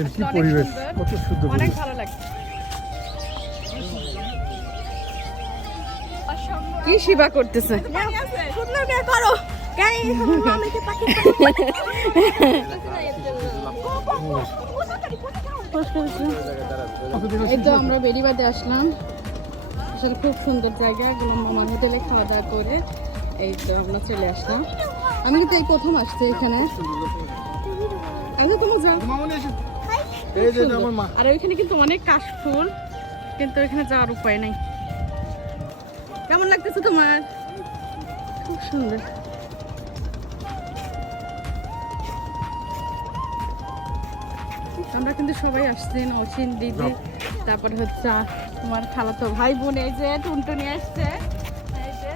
এর কি পরিবেশ কত শুদ্ধ অনেক ভালো লাগছে কি সেবা করতেছে? করো পাখি এই তো আমরা বেরিবাদে আসলাম। আসলে খুব সুন্দর জায়গা গোলাম মামার হোটেলে খাওয়া দাওয়া করে এই তো আমরা চলে আসলাম। আমি কিন্তু এই প্রথম আসছি এখানে। আচ্ছা তোমার যাও। আর ওইখানে কিন্তু অনেক কাশফুল কিন্তু ওইখানে যাওয়ার উপায় নাই। কেমন লাগতেছে তোমার? খুব সুন্দর। আমরা কিন্তু সবাই আসছি অসীন দিদি তারপরে হচ্ছে তোমার খালাতো ভাই বোন এই যে টুনটুনি আসছে। এই যে।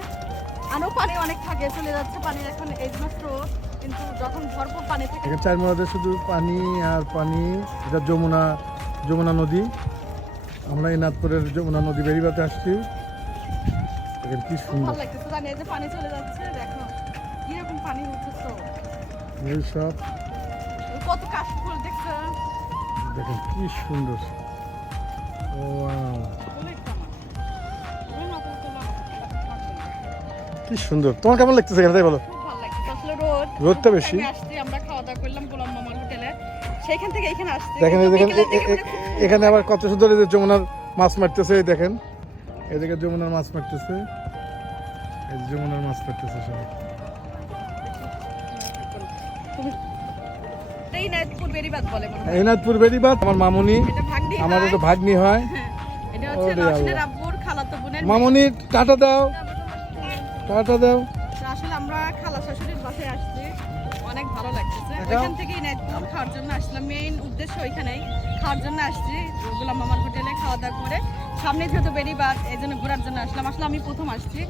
আরও পানি অনেক থাকে চলে যাচ্ছে পানি এখন এই জন্য স্রোত কিন্তু যখন ভরপুর পানি থাকে এখানে চার শুধু পানি আর পানি এটা যমুনা যমুনা নদী। আমরা এই নাথপুরের যমুনা নদী বেরিবাতে আসছি। এখানে কি সুন্দর। লাগতেছে জানি এই যে পানি চলে যাচ্ছে দেখো কীরকম পানি হচ্ছে স্রোত এই সব। কত কাশফুল দেখছ দেখেন কি সুন্দর। ও কি সুন্দর। তোমার কেমন লাগতেছে এখানে? তাই বলো। রোদটা বেশি। আমরা খাওয়া দাওয়া করলাম গোলাম মামার হোটেলে। সেখান থেকে এখানে দেখেন এখানে আবার কত সুন্দর এই যে যমুনার মাছ মারতেছে দেখেন। এদিকে যমুনার মাছ মারতেছে। এই যমুনার মাছ মারতেছে সবাই। বেরিবাদ আমার মামুনি তো ভাগ্নি হয়। হ্যাঁ, মামুনি টাটা দাও। টাটা দাও। আসলে আমরা খালা ওইখান থেকেই নাইটপুর খাওয়ার জন্য আসলাম। মেইন উদ্দেশ্য ওইখানেই খাওয়ার জন্য আসছি। গোলাম মামার হোটেলে খাওয়া দাওয়া করে। সামনে যেহেতু বেরিবাদ এই জন্য ঘোরার জন্য আসলাম। আসলে আমি প্রথম আসছি।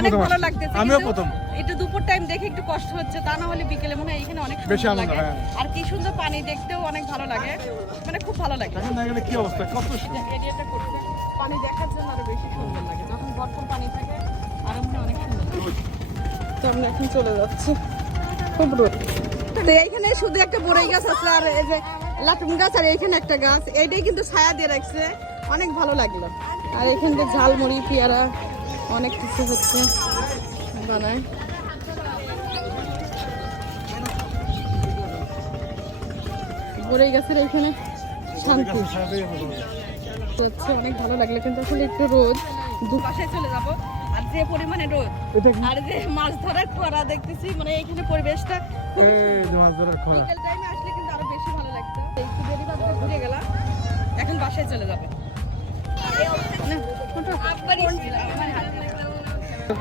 অনেক ভালো। লাগতেছে আমিও প্রথম। একটু দুপুর টাইম দেখে একটু কষ্ট হচ্ছে তা না হলে বিকেলে মনে হয় এখানে অনেক বেশি আনন্দ, লাগে। হ্যাঁ। আর কি সুন্দর পানি দেখতেও অনেক ভালো লাগে। মানে খুব ভালো লাগে। দেখেন না এখানে কি অবস্থা? কত সুন্দর এরিয়াটা করছে পানি দেখার জন্য আরও বেশি সুন্দর লাগে। যখন ভরপুর পানি থাকে আরও মনে অনেক সুন্দর তো আমরা এখন চলে যাচ্ছি। খুব রোদ। এইখানে শুধু একটা বড়ই গাছ আছে, আর এই যে লাটুম গাছ আর এইখানে একটা গাছ। এইটাই কিন্তু ছায়া দিয়ে রাখছে। অনেক ভালো লাগল। আর এখান থেকে ঝালমুড়ি, পেয়ারা, অনেক কিছু হচ্ছে বানায়। বড়ই গাছের এইখানে শান্তি। হচ্ছে, অনেক ভালো লাগল কিন্তু আসলে একটু রোদ। দুপাশে চলে যাব। যে পরিমাণে রোদ আর যে মাছ ধরার খরা দেখতেছি মানে এইখানে পরিবেশটা মাছ ধরার খরা। বিকেল টাইমে আসলে কিন্তু আরও বেশি ভালো লাগতো। একটু দেরি বাদ ঘুরে গেলাম। এখন বাসায় চলে যাবে।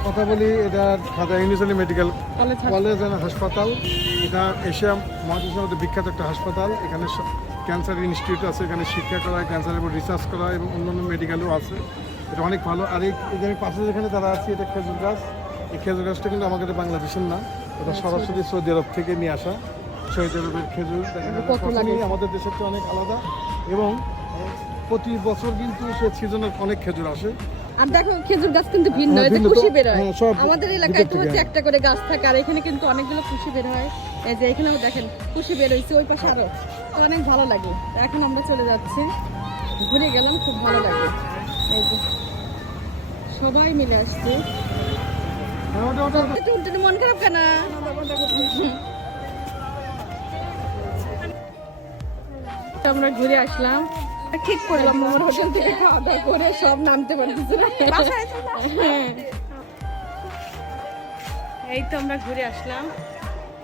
কথা বলি এটা Khwaja university medical college college and হাসপাতাল। এটা এশিয়া মহাদেশের মধ্যে বিখ্যাত একটা হাসপাতাল। এখানে ক্যান্সার ইনস্টিটিউট আছে এখানে শিক্ষা করা হয় ক্যান্সারের উপর রিসার্চ করা হয় এবং অন্যান্য মেডিকেলও আছে। এটা অনেক ভালো। আর এই যে আমি পাশে যেখানে তারা আছে এটা খেজুর গাছ। এই খেজুর গাছটা কিন্তু আমাদের বাংলাদেশের না এটা সরাসরি সৌদি আরব থেকে নিয়ে আসা। সৌদি আরবের খেজুর? আমাদের দেশের তো অনেক আলাদা। এবং প্রতি বছর কিন্তু সে সিজনের অনেক খেজুর আসে। আর দেখো খেজুর গাছ কিন্তু ভিন্ন হ্যাঁ, এতে খুশি বের হয়। হ্যাঁ, আমাদের এলাকায় তো হচ্ছে। একটা করে গাছ থাকে আর এখানে কিন্তু অনেকগুলো খুশি বের হয়। এই যে এখানেও দেখেন খুশি বের হয়েছে ওই পাশে আরও। তো অনেক ভালো লাগে। এখন আমরা চলে যাচ্ছি। ঘুরে গেলাম খুব ভালো লাগে এই যে সবাই মিলে আসছে। মন খারাপ কেন? আমরা ঘুরে আসলাম। ঠিক করলাম আমার হোটেল থেকে খাওয়া দাওয়া করে সব নামতে পারতেছি না। এই তো আমরা ঘুরে আসলাম।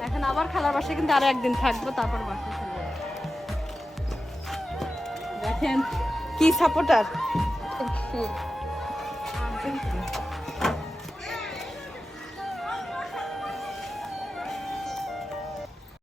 এখন আবার খালার বাসায় কিন্তু আরও একদিন থাকব তারপর বাসায় কি সাপোর্টার